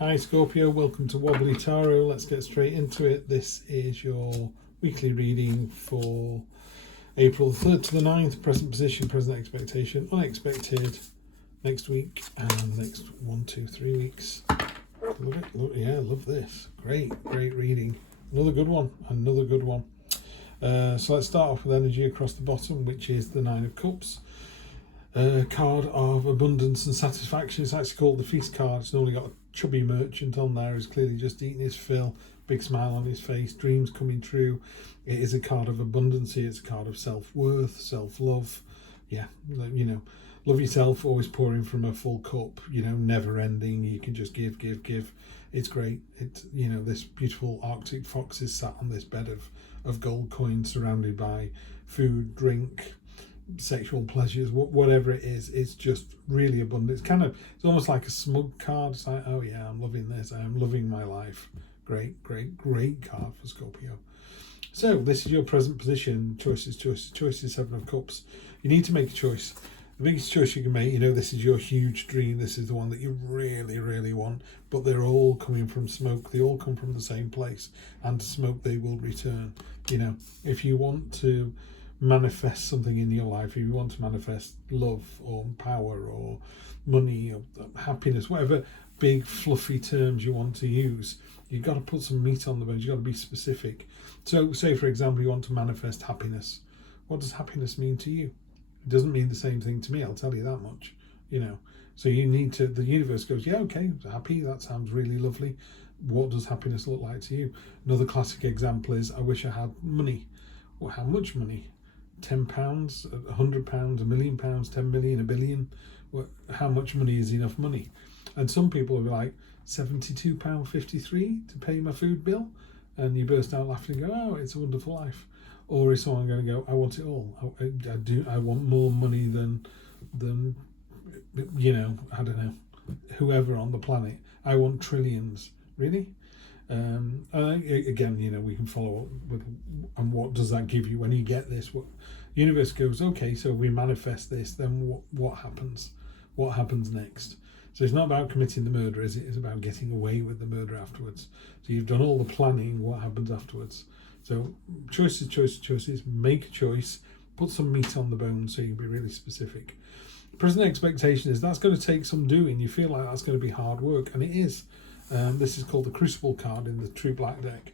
Hi Scorpio, welcome to Wobbly Tarot. Let's get straight into it. This is your weekly reading for April 3rd to the 9th. Present position, present expectation, unexpected next week and next 1, 2, 3 weeks. Love it. Love this. Great reading. Another good one. So let's start off with energy across the bottom, which is the Nine of Cups. Card of abundance and satisfaction. It's actually called the feast card. It's normally got a chubby merchant on there who's clearly just eating his fill, big smile on his face, dreams coming true. It is a card of abundance. It's a card of self-worth, self-love. Yeah, love yourself, always pouring from a full cup, never ending. You can just give. It's great. It's, this beautiful Arctic fox is sat on this bed of gold coins surrounded by food, drink, sexual pleasures, whatever it is. It's just really abundant. It's almost like a smug card. It's like, oh yeah, I'm loving this, I am loving my life. Great card for Scorpio. So this is your present position. Choices. Seven of Cups. You need to make a choice. The biggest choice you can make, this is your huge dream. This is the one that you really want, but they're all coming from smoke. They all come from the same place, and to smoke they will return. If you want to manifest something in your life, if you want to manifest love or power or money or happiness, whatever big fluffy terms you want to use, you've got to put some meat on the bones. You've got to be specific. So say for example you want to manifest happiness. What does happiness mean to you? It doesn't mean the same thing to me, I'll tell you that much. So you need to, the universe goes, yeah, okay, happy, that sounds really lovely. What does happiness look like to you? Another classic example is, I wish I had money. Well, how much money? £10, £100, £1 million, 10 million, a billion. How much money is enough money? And some people will be like, £72.53 to pay my food bill, and you burst out laughing and go, oh, it's a wonderful life. Or is someone going to go, I want it all? I want more money than I don't know, whoever on the planet. I want trillions. Really? Again, we can follow up with, and what does that give you when you get this? What universe goes, okay, so we manifest this, then what happens? What happens next? So it's not about committing the murder, is it? It's about getting away with the murder afterwards. So you've done all the planning, what happens afterwards? So choices, make a choice, put some meat on the bone so you can be really specific. Present expectation is that's going to take some doing. You feel like that's going to be hard work, and it is. This is called the Crucible card in the True Black deck.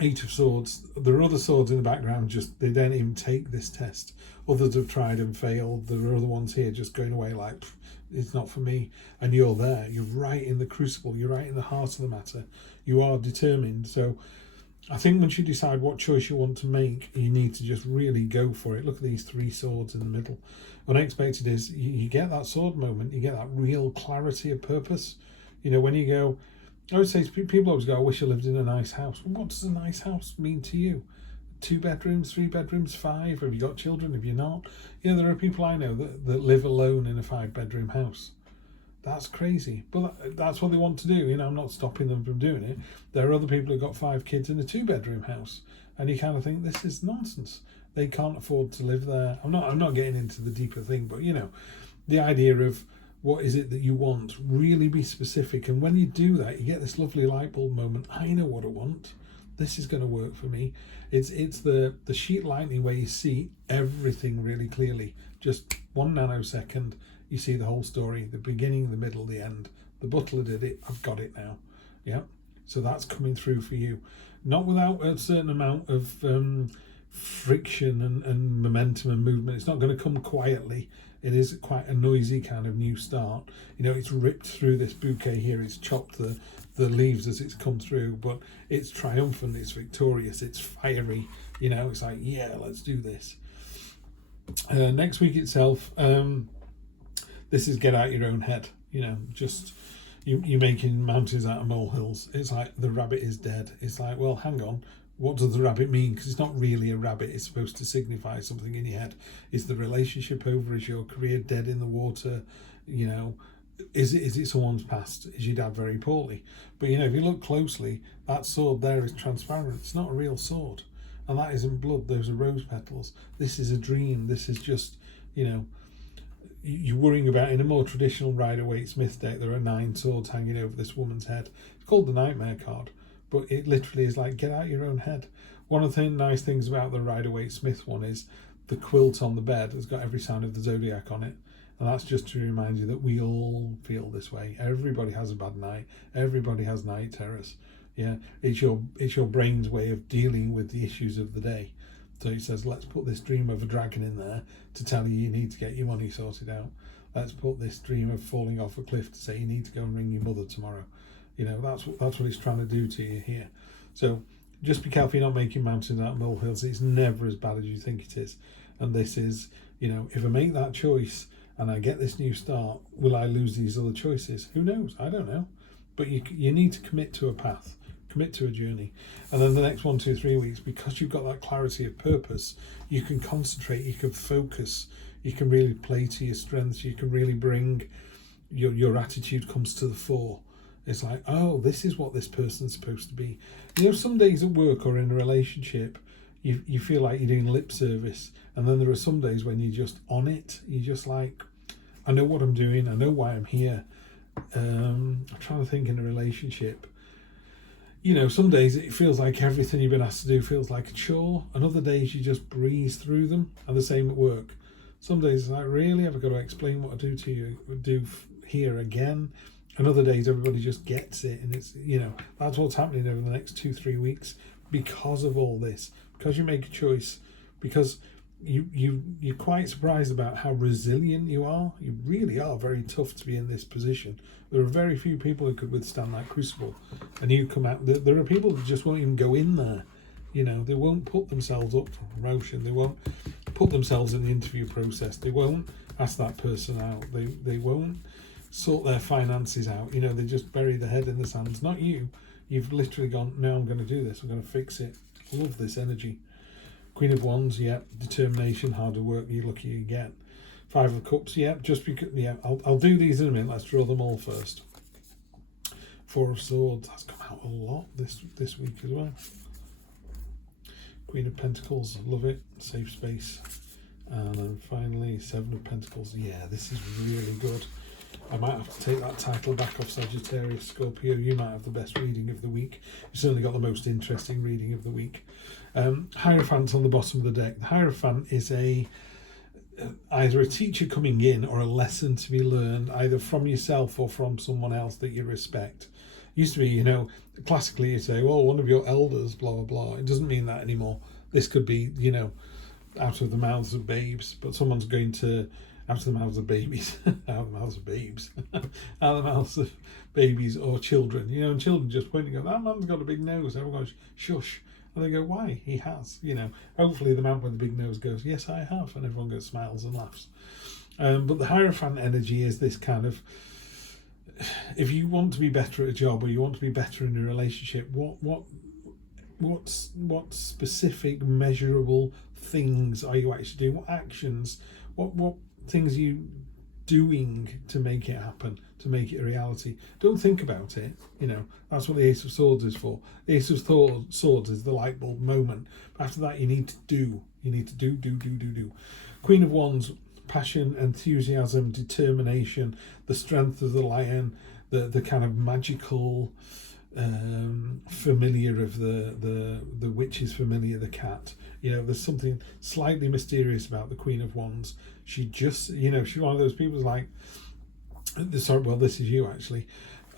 8 of Swords. There are other swords in the background, just they don't even take this test. Others have tried and failed. There are other ones here just going away like, it's not for me. And you're there. You're right in the crucible. You're right in the heart of the matter. You are determined. So I think once you decide what choice you want to make, you need to just really go for it. Look at these 3 swords in the middle. Unexpected is you get that sword moment. You get that real clarity of purpose. When you go, I would say people always go, I wish I lived in a nice house. Well, what does a nice house mean to you? 2 bedrooms, 3 bedrooms, 5? Have you got children? Have you not? There are people I know that live alone in a 5-bedroom house. That's crazy. But that's what they want to do. I'm not stopping them from doing it. There are other people who've got 5 kids in a 2-bedroom house. And you kind of think, this is nonsense. They can't afford to live there. I'm not getting into the deeper thing, but the idea of, what is it that you want? Really be specific. And when you do that, you get this lovely light bulb moment. I know what I want. This is going to work for me. It's the sheet lightning where you see everything really clearly. Just 1 nanosecond, you see the whole story, the beginning, the middle, the end. The butler did it. I've got it now. Yeah. So that's coming through for you. Not without a certain amount of friction and momentum and movement. It's not going to come quietly. It is quite a noisy kind of new start. It's ripped through this bouquet here. It's chopped the leaves as it's come through, but it's triumphant. It's victorious. It's fiery. It's like, yeah, let's do this. Next week itself, this is get out your own head. Just you're making mountains out of molehills. It's like the rabbit is dead. It's like, well, hang on. What does the rabbit mean? Because it's not really a rabbit. It's supposed to signify something in your head. Is the relationship over? Is your career dead in the water? Is it someone's past? Is your dad very poorly? But if you look closely, that sword there is transparent. It's not a real sword. And that isn't blood. Those are rose petals. This is a dream. This is just, you're worrying about, in a more traditional Rider-Waite-Smith deck, there are 9 swords hanging over this woman's head. It's called the Nightmare card, but it literally is like, get out your own head. One of the nice things about the Rider-Waite-Smith one is the quilt on the bed has got every sign of the zodiac on it. And that's just to remind you that we all feel this way. Everybody has a bad night. Everybody has night terrors. Yeah, it's your brain's way of dealing with the issues of the day. So it says, let's put this dream of a dragon in there to tell you need to get your money sorted out. Let's put this dream of falling off a cliff to say you need to go and ring your mother tomorrow. You know, that's what it's trying to do to you here. So just be careful you're not making mountains out of molehills. It's never as bad as you think it is. And this is, you know, if I make that choice and I get this new start, will I lose these other choices? Who knows? I don't know. But you need to commit to a path, commit to a journey. And then the next 1, 2, 3 weeks, because you've got that clarity of purpose, you can concentrate, you can focus, you can really play to your strengths, you can really bring your attitude comes to the fore. It's like, oh, this is what this person's supposed to be. You know, some days at work or in a relationship, you feel like you're doing lip service. And then there are some days when you're just on it. You're just like, I know what I'm doing. I know why I'm here. I'm trying to think in a relationship. You know, some days it feels like everything you've been asked to do feels like a chore. And other days you just breeze through them. And the same at work. Some days it's like, really? Have I got to explain what I do to you? Do here again? And other days everybody just gets it. And it's, you know, that's what's happening over the next 2-3 weeks because of all this. Because you make a choice. Because you're quite surprised about how resilient you are. You really are very tough to be in this position. There are very few people who could withstand that crucible. And you come out, there are people that just won't even go in there. You know, they won't put themselves up for promotion. They won't put themselves in the interview process. They won't ask that person out. They won't sort their finances out. You know, they just bury their head in the sand. It's not you. You've literally gone, no, I'm going to do this. I'm going to fix it. Love this energy. Queen of Wands, yeah. Determination, harder work, you lucky you get. 5 of Cups, yeah. Just because, yeah. I'll do these in a minute. Let's draw them all first. 4 of Swords, that's come out a lot this week as well. Queen of Pentacles, love it. Safe space. And then finally, 7 of Pentacles. Yeah, this is really good. I might have to take that title back off Sagittarius. Scorpio, you might have the best reading of the week. You've certainly got the most interesting reading of the week. Hierophant on the bottom of the deck. The Hierophant is either a teacher coming in or a lesson to be learned, either from yourself or from someone else that you respect. Used to be, you know, classically you say, well, one of your elders, blah, blah, blah. It doesn't mean that anymore. This could be, you know, out of the mouths of babes, but someone's going to, out of the mouths of babies, out of the mouths of babes, out of the mouths of babies or children, you know, and children just point and go, that man's got a big nose. Everyone goes, shush. And they go, why? He has, you know. Hopefully the man with the big nose goes, yes, I have. And everyone goes, smiles and laughs. But the Hierophant energy is this kind of, if you want to be better at a job or you want to be better in a relationship, what specific measurable things are you actually doing? What actions, what things are you doing to make it happen, to make it a reality? Don't think about it. You know, that's what the Ace of Swords is for. The Ace of Swords is the light bulb moment. After that, you need to do. You need to do. Queen of Wands, passion, enthusiasm, determination, the strength of the lion, the kind of magical familiar of the witch's familiar, the cat. You know, there's something slightly mysterious about the Queen of Wands. She just, you know, she's one of those people who's like, sorry, well, this is you actually.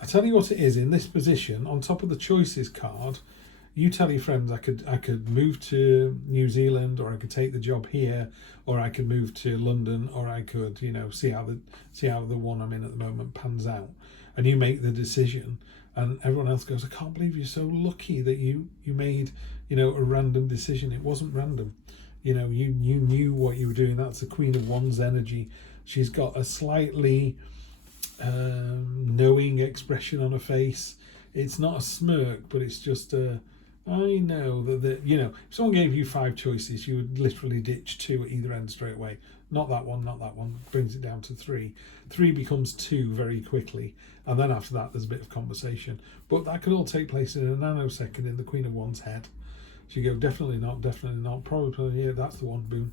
I tell you what it is, in this position, on top of the choices card, you tell your friends, I could move to New Zealand, or I could take the job here, or I could move to London, or I could, you know, see how the one I'm in at the moment pans out. And you make the decision, and everyone else goes, I can't believe you're so lucky that you made, you know, a random decision. It wasn't random. You know, you knew what you were doing. That's the Queen of Wands energy. She's got a slightly knowing expression on her face. It's not a smirk, but it's just a, I know that, you know, if someone gave you 5 choices, you would literally ditch 2 at either end straight away. Not that one, brings it down to 3. 3 becomes 2 very quickly. And then after that, there's a bit of conversation. But that could all take place in a nanosecond in the Queen of Wands' head. She go, definitely not, probably, yeah, that's the one, boom.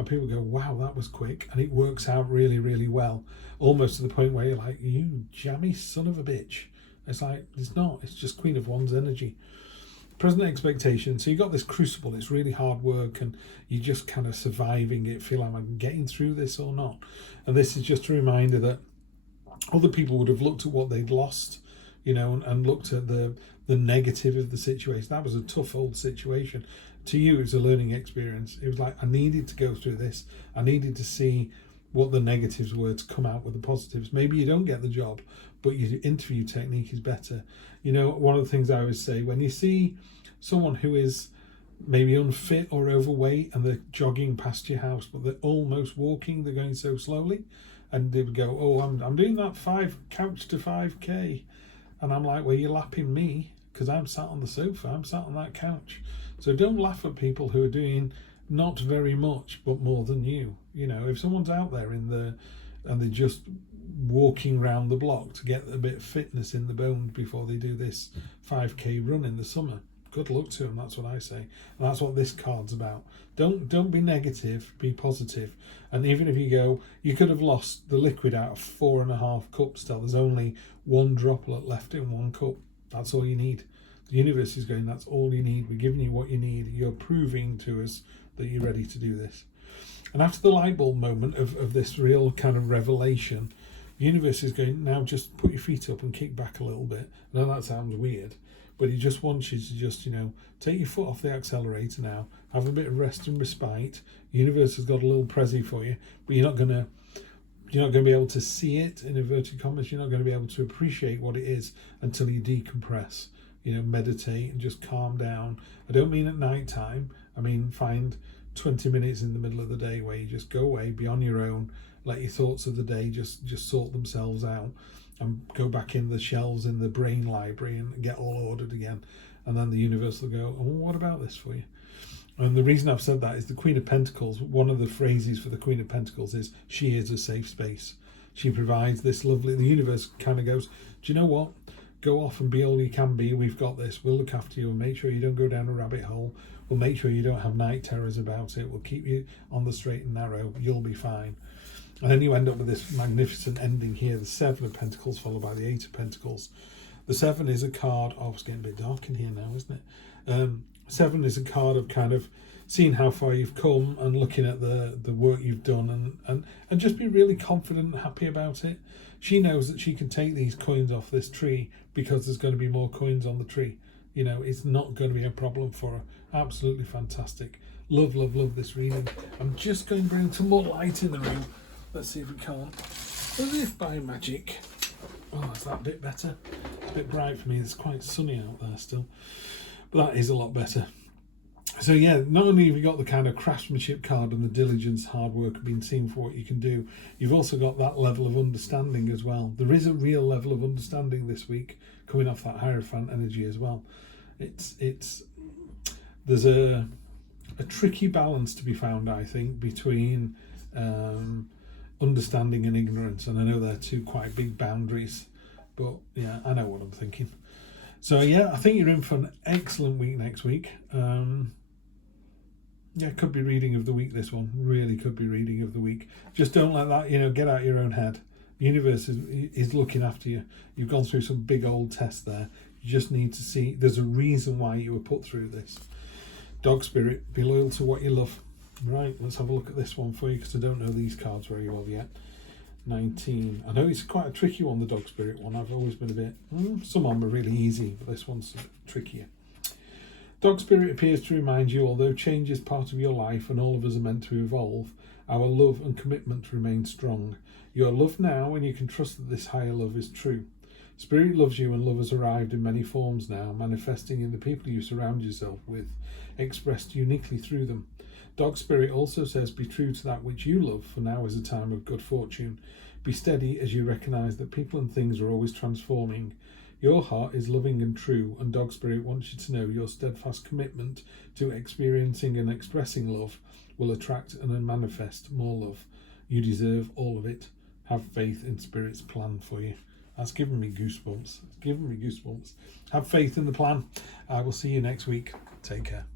and people go, wow, that was quick, and it works out really, really well, almost to the point where you're like, you jammy son of a bitch. It's like, it's not, it's just Queen of Wands energy. Present expectation. So you got this crucible, it's really hard work, and you're just kind of surviving it, feel like I'm getting through this or not. And this is just a reminder that other people would have looked at what they'd lost, you know, and looked at the negative of the situation. That was a tough old situation. To you, it was a learning experience. It was like, I needed to go through this. I needed to see what the negatives were to come out with the positives. Maybe you don't get the job, but your interview technique is better. You know, one of the things I always say, when you see someone who is maybe unfit or overweight and they're jogging past your house, but they're almost walking, they're going so slowly, and they would go, oh, I'm doing that couch to 5K. And I'm like, well, you're lapping me because I'm sat on the sofa, I'm sat on that couch. So don't laugh at people who are doing not very much, but more than you. You know, if someone's out there and they're just walking around the block to get a bit of fitness in the bones before they do this 5K run in the summer, good luck to them. That's what I say. And that's what this card's about. Don't be negative, be positive. And even if you go, you could have lost the liquid out of 4.5 cups still. There's only one droplet left in 1 cup. That's all you need. The universe is going, that's all you need. We're giving you what you need. You're proving to us that you're ready to do this. And after the light bulb moment of this real kind of revelation, the universe is going, now just put your feet up and kick back a little bit. I know that sounds weird, but it just wants you to just, you know, take your foot off the accelerator now, have a bit of rest and respite. The universe has got a little prezi for you, but you're not going to be able to see it, in inverted commas. You're not going to be able to appreciate what it is until you decompress, you know, meditate and just calm down. I don't mean at night time. I mean, find 20 minutes in the middle of the day where you just go away, be on your own, let your thoughts of the day just sort themselves out, and go back in the shelves in the brain library and get all ordered again. And then the universe will go, oh, what about this for you? And the reason I've said that is the Queen of Pentacles, one of the phrases for the Queen of Pentacles is, she is a safe space. She provides this lovely, the universe kind of goes, do you know what? Go off and be all you can be. We've got this. We'll look after you and make sure you don't go down a rabbit hole. We'll make sure you don't have night terrors about it. We'll keep you on the straight and narrow. You'll be fine. And then you end up with this magnificent ending here, the 7 of Pentacles followed by the 8 of Pentacles. The 7 is a card, oh, it's getting a bit dark in here now, isn't it? 7 is a card of kind of seeing how far you've come and looking at the work you've done and just be really confident and happy about it. She knows that she can take these coins off this tree because there's going to be more coins on the tree. You know, it's not going to be a problem for her. Absolutely fantastic. Love, love, love this reading. I'm just going to bring some more light in the room. Let's see if we can't. As if by magic. Oh, is that a bit better? It's a bit bright for me. It's quite sunny out there still. But that is a lot better. So yeah, not only have you got the kind of craftsmanship card and the diligence, hard work being seen for what you can do, you've also got that level of understanding as well. There is a real level of understanding this week coming off that Hierophant energy as well. There's a tricky balance to be found, I think, between understanding and ignorance, and I know they're two quite big boundaries, but yeah, I know what I'm thinking. So yeah, I think you're in for an excellent week next week. Yeah, could be reading of the week, this one. Really could be reading of the week. Just don't let that, you know, get out of your own head. The universe is looking after you. You've gone through some big old tests there. You just need to see there's a reason why you were put through this. Dog spirit, be loyal to what you love. Right, let's have a look at this one for you because I don't know these cards very well yet. 19. I know it's quite a tricky one, the dog spirit one. I've always been a bit, some of them are really easy, but this one's trickier. Dog spirit appears to remind you, although change is part of your life and all of us are meant to evolve, our love and commitment remain strong. You are loved now and you can trust that this higher love is true. Spirit loves you and love has arrived in many forms now, manifesting in the people you surround yourself with, expressed uniquely through them. Dog spirit also says, be true to that which you love, for now is a time of good fortune. Be steady as you recognise that people and things are always transforming. Your heart is loving and true, and dog spirit wants you to know your steadfast commitment to experiencing and expressing love will attract and manifest more love. You deserve all of it. Have faith in spirit's plan for you. That's given me goosebumps. It's given me goosebumps. Have faith in the plan. I will see you next week. Take care.